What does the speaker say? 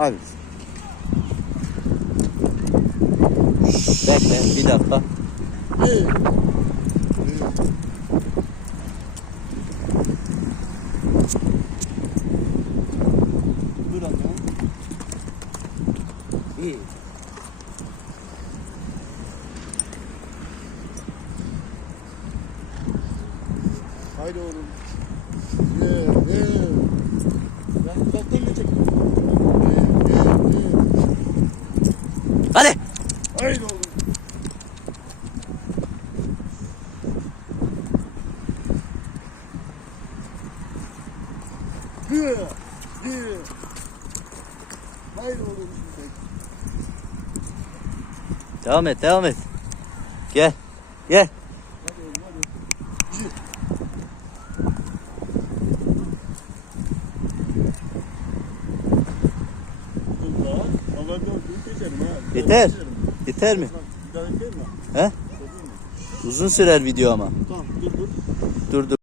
Hadi. Bekle bir dakika. Dur abi. İyi. Haydi oğlum. Ye, ye. Ben uzaktan geçecek. Ye, Hadi. Haydi oğlum. Oğlum. Devam et devam et. Gel. Gel. Hadi oğlum hadi. Ye. Geçerim ha. Yeter. Yeter mi? Bir daha yapayım mı? He? Uzun sürer video ama. Tamam dur dur. Dur dur.